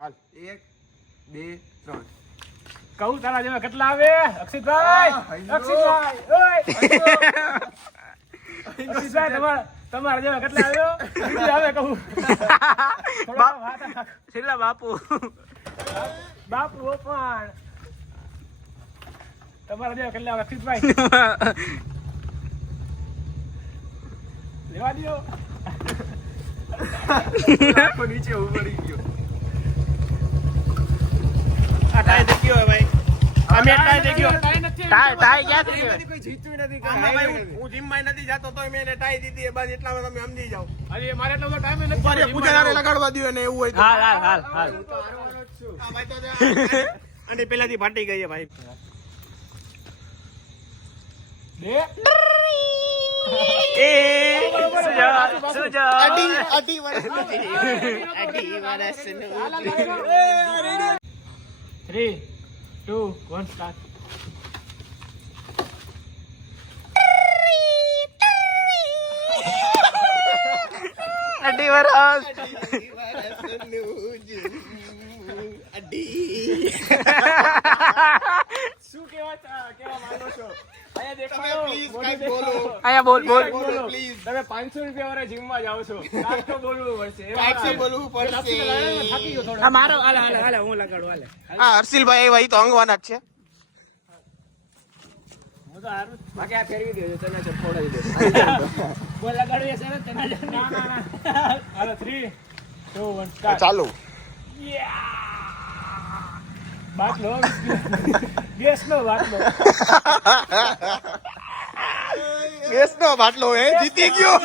હાલ 1 2 3 કહું તારા જેવા કેટલા આવે અક્ષિતભાઈ અક્ષિતભાઈ ઓય અક્ષિતભાઈ તમારા જેવા કેટલા આવ્યો બીજી આવે કહું છેલ્લા બાપુ બાપુ પણ તમારા જેવા કેટલા આવે અક્ષિતભાઈ લેવા દો આખો નીચે ઉભરી ગયો આ ટાઈ થઈ ગયો ભાઈ આ મેચ ટાઈ થઈ ગયો ટાઈ ક્યાં થઈ ગયો કોઈ જીત્યું નથી આમાં ભાઈ હું જીમ માં નથી જાતો તોય મેં એને ટાઈ દીધી એ બસ એટલામાં તમે સમજી જાઓ અરે મારે એટલો ટાઈમ નથી મારે પૂજારાને લગાડવા દો ને એવું હોય તો હાલ આ ભાઈ તો અને પેલાથી ફાટી ગઈ છે ભાઈ બે એ સુજો અડી વર્ષ 3 2 1 સ્ટાર્ટ અડી વર્ષ શું કેવા માંગો છો અહીંયા દેખાડો આયા બોલ બોલ પ્લીઝ તમે 500 રૂપિયા વાળા જીમ માં જાઓ છો કાંઈક તો બોલવું પડશે બોલવું થાકી ગયો થોડો આ મારો હાલે હું લગાડું હાલે હા હર્ષિલભાઈ એવા તો અંગવાના જ છે હું તો હારું બાકી આ ફેરવી દેજો તને છોડાવી દે બોલ લગાડવી છે ને તને ના હાલો 3 2 1 સ્ટાર્ટ ચાલુ બાટલો ગેસ નો બાટલો ગેસ નો બાટલો એ જીતી ગયો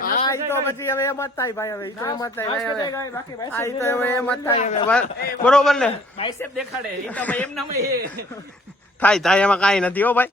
હા ઈ તો પછી હવે એમ જ થાય ભાઈ હવે ઈ તો એમ જ થાય હા ઈ તો હવે એમ જ થાય હવે બરોબર ને બાઇસેપ દેખાડે ઈ તો ભાઈ એમ નામ થાય એમાં કાંઈ નથી હો ભાઈ